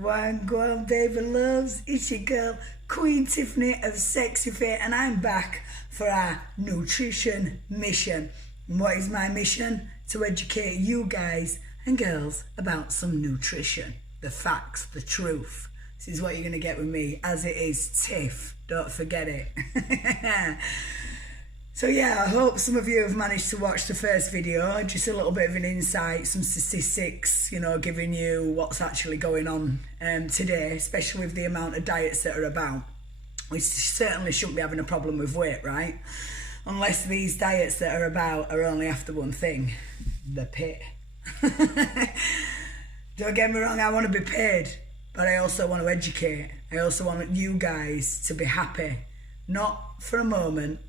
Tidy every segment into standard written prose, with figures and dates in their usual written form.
One girl David loves, it's your girl Queen Tiffany of Sxefit, and I'm back for our nutrition mission. And what is my mission? To educate you guys and girls about some nutrition, the facts, the truth. This is what you're going to get with me, as it is Tiff. Don't forget it. So yeah, I hope some of you have managed to watch the first video, just a little bit of an insight, some statistics, giving you what's actually going on today, especially with the amount of diets that are about. We certainly shouldn't be having a problem with weight, right? Unless these diets that are about are only after one thing, the pay. Don't get me wrong, I want to be paid, but I also want to educate. I also want you guys to be happy, not for a moment,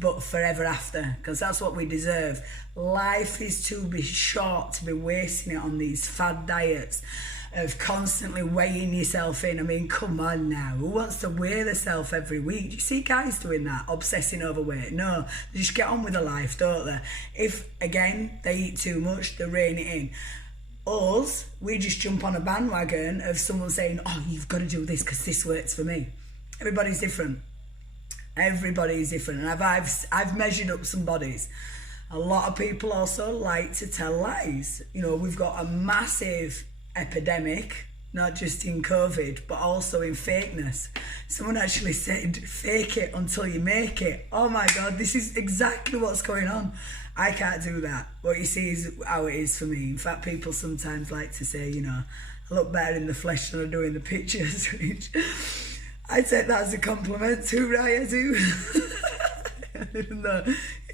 but forever after, because that's what we deserve. Life is too short to be wasting it on these fad diets of constantly weighing yourself in. I mean, come on now, who wants to weigh themselves every week? Do you see guys doing that, obsessing over weight? No, they just get on with their life, don't they? If again they eat too much, they rein it in. Us, we just jump on a bandwagon of someone saying, oh, you've got to do this because this works for me. Everybody's different. Everybody is different, and I've measured up some bodies. A lot of people also like to tell lies. We've got a massive epidemic, not just in COVID, but also in fakeness. Someone actually said, fake it until you make it. Oh my God, this is exactly what's going on. I can't do that. What you see is how it is for me. In fact, people sometimes like to say, I look better in the flesh than I do in the pictures, which I take that as a compliment too, right? I do. No,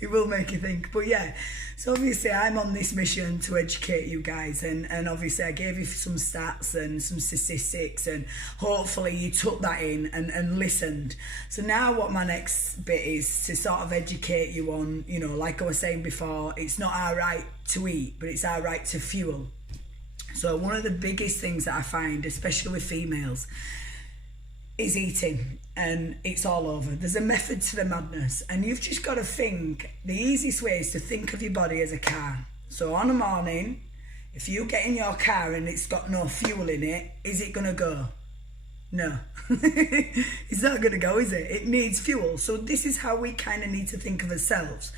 it will make you think. But yeah, so obviously I'm on this mission to educate you guys, and obviously I gave you some stats and some statistics, and hopefully you took that in and listened. So now what my next bit is to sort of educate you on, like I was saying before, it's not our right to eat, but it's our right to fuel. So one of the biggest things that I find, especially with females, is eating, and it's all over. There's a method to the madness, and you've just got to think. The easiest way is to think of your body as a car. So on a morning, if you get in your car and it's got no fuel in it, is it gonna go? No. It's not gonna go, is it? It needs fuel. So this is how we kind of need to think of ourselves.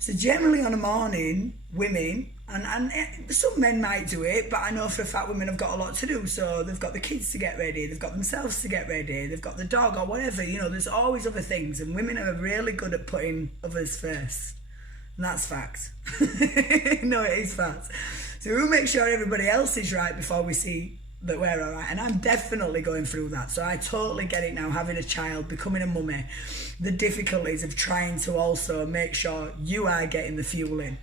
So generally on a morning, women, and some men might do it, but I know for a fact women have got a lot to do. So they've got the kids to get ready, they've got themselves to get ready, they've got the dog or whatever, there's always other things, and women are really good at putting others first. And that's fact. No, it is fact. So we'll make sure everybody else is right before we see that we're all right. And I'm definitely going through that. So I totally get it now, having a child, becoming a mummy, the difficulties of trying to also make sure you are getting the fuel in.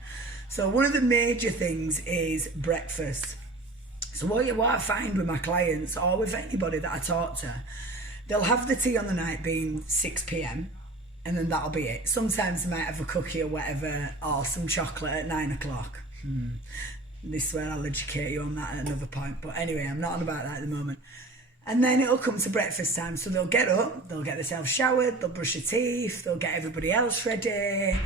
So one of the major things is breakfast. So what I find with my clients, or with anybody that I talk to, they'll have the tea on the night being 6 p.m, and then that'll be it. Sometimes they might have a cookie or whatever, or some chocolate at 9 o'clock. This is where I'll educate you on that at another point. But anyway, I'm not on about that at the moment. And then it'll come to breakfast time. So they'll get up, they'll get themselves showered, they'll brush their teeth, they'll get everybody else ready.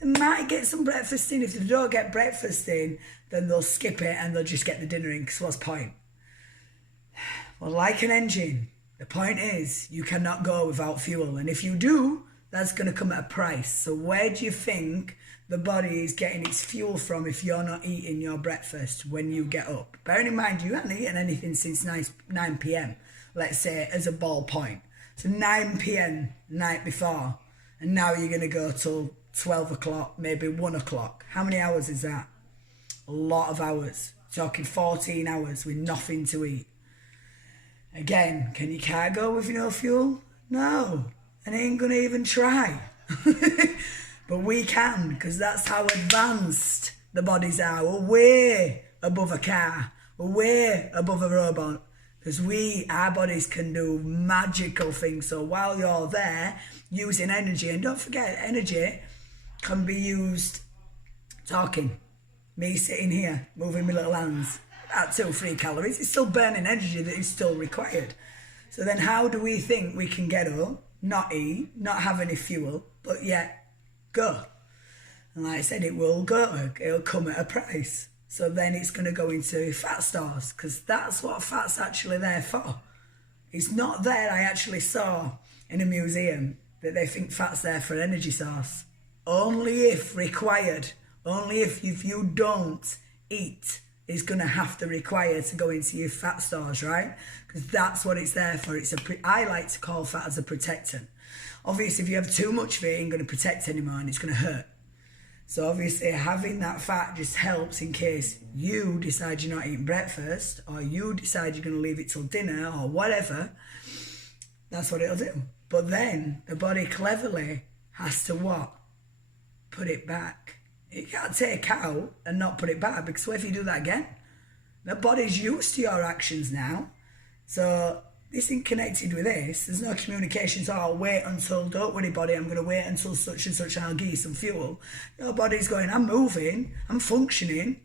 They might get some breakfast in. If they don't get breakfast in, then they'll skip it and they'll just get the dinner in, because what's the point? Well, like an engine, the point is you cannot go without fuel. And if you do, that's going to come at a price. So where do you think the body is getting its fuel from if you're not eating your breakfast when you get up? Bearing in mind, you haven't eaten anything since 9 p.m, let's say, as a ballpoint. So 9 p.m. night before, and now you're going to go till 12 o'clock, maybe 1 o'clock. How many hours is that? A lot of hours. Talking 14 hours with nothing to eat. Again, can your car go with no fuel? No. And it ain't going to even try. But we can, because that's how advanced the bodies are. We're way above a car. We're way above a robot. Because our bodies can do magical things. So while you're there using energy, and don't forget, energy can be used talking. Me sitting here, moving my little hands, about 2-3 calories. It's still burning energy that is still required. So then how do we think we can get up, not eat, not have any fuel, but yet go? And like I said, it will go. It'll come at a price. So then it's going to go into fat stores, because that's what fat's actually there for. It's not there. I actually saw in a museum that they think fat's there for an energy source. Only if required. Only if you don't eat, it's going to have to require to go into your fat stores, right? Because that's what it's there for. I like to call fat as a protectant. Obviously, if you have too much of it, it ain't going to protect anymore and it's going to hurt. So obviously, having that fat just helps in case you decide you're not eating breakfast, or you decide you're going to leave it till dinner or whatever. That's what it'll do. But then the body cleverly has to what? Put it back. It can't take out and not put it back, because what if you do that again? The body's used to your actions now. So this ain't connected with this. There's no communication. So I'll wait until, don't worry body, I'm going to wait until such and such and I'll give you some fuel. Your body's going, I'm moving, I'm functioning,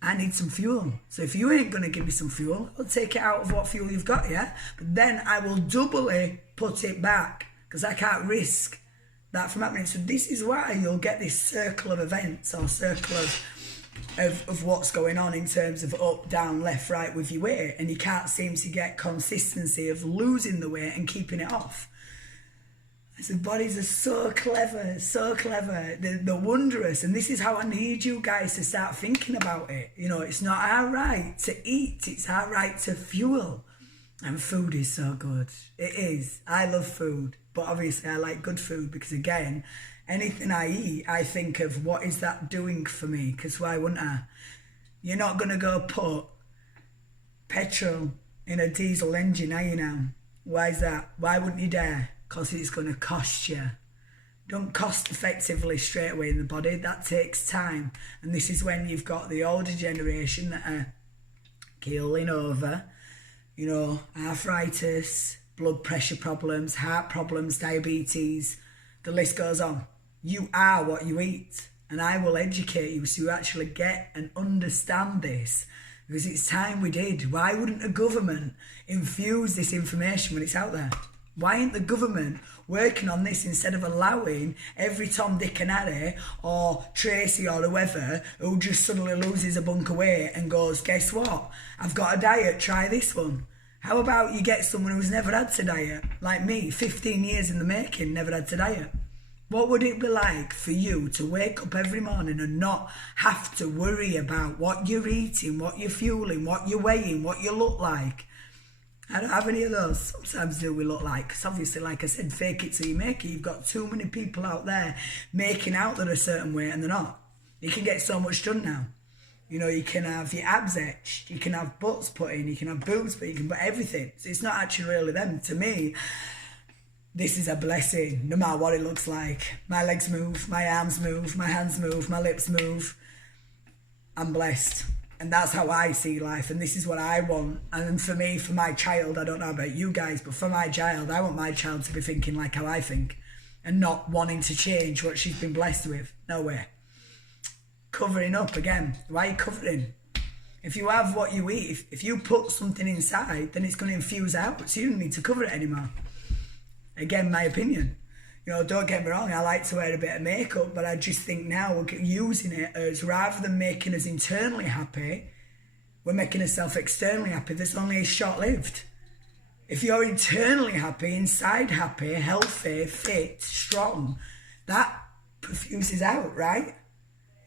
I need some fuel. So if you ain't going to give me some fuel, I'll take it out of what fuel you've got, yeah? But then I will doubly put it back, because I can't risk that from happening. So this is why you'll get this circle of events, or circle of what's going on in terms of up, down, left, right with your weight, and you can't seem to get consistency of losing the weight and keeping it off. So bodies are so clever, so clever. They're wondrous, and this is how I need you guys to start thinking about it. You know, it's not our right to eat, it's our right to fuel. And food is so good. It is. I love food. But obviously I like good food, because again, anything I eat, I think of what is that doing for me, because why wouldn't I? You're not going to go put petrol in a diesel engine, are you now? Why is that? Why wouldn't you dare? Because it's going to cost you. Don't cost effectively straight away in the body. That takes time. And this is when you've got the older generation that are keeling over, you know, arthritis, blood pressure problems, heart problems, diabetes, the list goes on. You are what you eat, and I will educate you so you actually get and understand this, because it's time we did. Why wouldn't a government infuse this information when it's out there? Why ain't the government working on this instead of allowing every Tom, Dick and Harry or Tracy or whoever who just suddenly loses a bunk of weight and goes, guess what? I've got a diet, try this one. How about you get someone who's never had to diet, like me, 15 years in the making, never had to diet? What would it be like for you to wake up every morning and not have to worry about what you're eating, what you're fueling, what you're weighing, what you look like? I don't have any of those. Sometimes do we look like, because obviously, like I said, fake it till you make it. You've got too many people out there making out they're a certain way and they're not. You can get so much done now. You know, you can have your abs etched, you can have butts put in, you can have boobs put in, you can put everything. So it's not actually really them. To me, this is a blessing, no matter what it looks like. My legs move, my arms move, my hands move, my lips move. I'm blessed. And that's how I see life, and this is what I want. And for me, for my child, I don't know about you guys, but for my child, I want my child to be thinking like how I think, and not wanting to change what she's been blessed with. No way. Covering up again. Why are you covering? If you have what you eat, if you put something inside, then it's going to infuse out, so you don't need to cover it anymore. Again, my opinion. You know, don't get me wrong, I like to wear a bit of makeup, but I just think now we're using it as, rather than making us internally happy, we're making ourselves externally happy. That's only short-lived. If you're internally happy, inside happy, healthy, fit, strong, that perfuses out, right?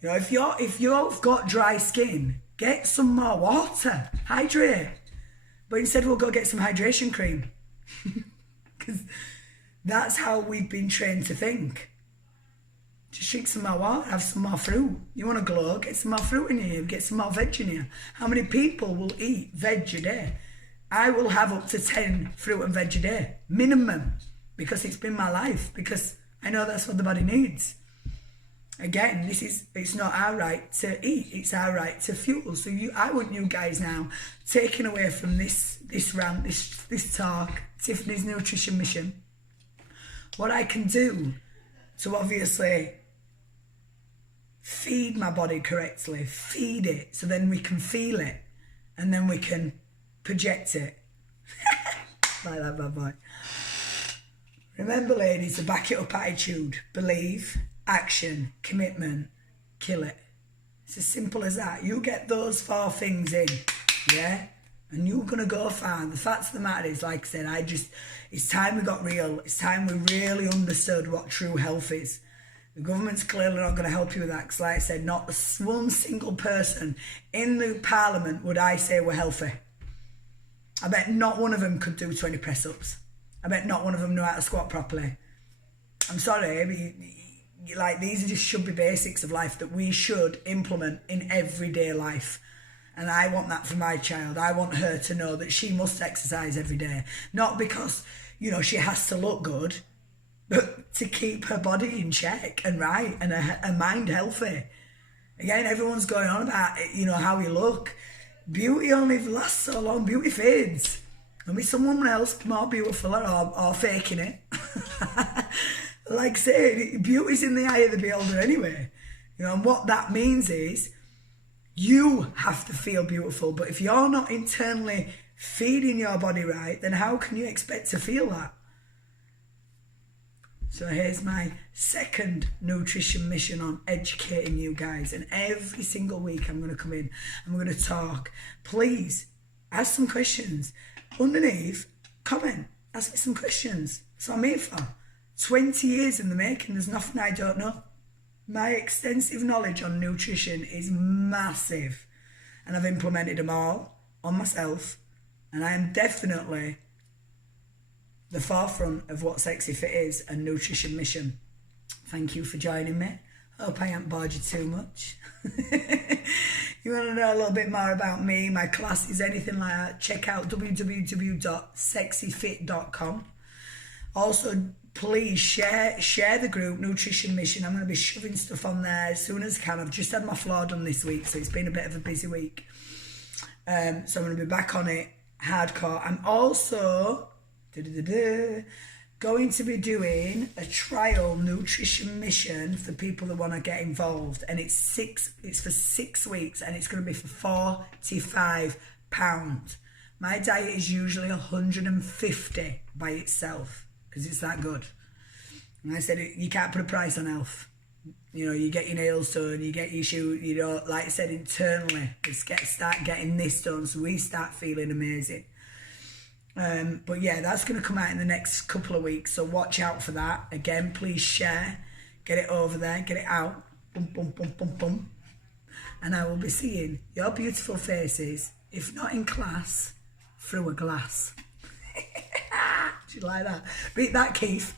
You know, if you've got dry skin, get some more water, hydrate. But instead we'll go get some hydration cream. Because that's how we've been trained to think. Just drink some more water, have some more fruit. You want to glow, get some more fruit in here, get some more veg in here. How many people will eat veg a day? I will have up to 10 fruit and veg a day, minimum, because it's been my life, because I know that's what the body needs. Again, it's not our right to eat, it's our right to fuel. So I want you guys now, taking away from this rant, this talk, Tiffany's nutrition mission, what I can do to obviously feed my body correctly, feed it, so then we can feel it, and then we can project it. Like that bad boy. Remember, ladies, the back it up attitude. Believe, action, commitment, kill it. It's as simple as that. You get those 4 things in, yeah? And you're going to go far. The fact of the matter is, like I said, it's time we got real. It's time we really understood what true health is. The government's clearly not going to help you with that because, like I said, not one single person in the parliament would I say were healthy. I bet not one of them could do 20 press-ups. I bet not one of them knew how to squat properly. I'm sorry, but like these just should be basics of life that we should implement in everyday life. And I want that for my child. I want her to know that she must exercise every day. Not because, you know, she has to look good, but to keep her body in check and right and her mind healthy. Again, everyone's going on about, you know, how you look. Beauty only lasts so long. Beauty fades. And be someone else more beautiful or faking it. Like I say, beauty's in the eye of the beholder anyway. You know, and what that means is you have to feel beautiful. But if you're not internally feeding your body right, then how can you expect to feel that? So here's my second nutrition mission on educating you guys. And every single week I'm going to come in and we're going to talk. Please ask some questions. Underneath, comment. Ask me some questions. That's what I'm here for. 20 years in the making. There's nothing I don't know. My extensive knowledge on nutrition is massive. And I've implemented them all on myself. And I am definitely the forefront of what Sxefit is, a nutrition mission. Thank you for joining me. Hope I haven't bored you too much. You want to know a little bit more about me, my classes, anything like that, check out www.sxefit.com. Also, please share the group, Nutrition Mission. I'm going to be shoving stuff on there as soon as I can. I've just had my floor done this week, so it's been a bit of a busy week. So I'm going to be back on it hardcore. I'm also going to be doing a trial nutrition mission for people that want to get involved, and it's for 6 weeks, and it's going to be for £45. My diet is usually 150 by itself because it's that good. And I said you can't put a price on health. You know, you get your nails done, you get your shoes, you know, like I said, internally, start getting this done so we start feeling amazing. But yeah, that's going to come out in the next couple of weeks, so watch out for that. Again, please share, get it over there, get it out, boom, boom, boom, boom, boom. And I will be seeing your beautiful faces, if not in class, through a glass. Do you like that? Beat that, Keith.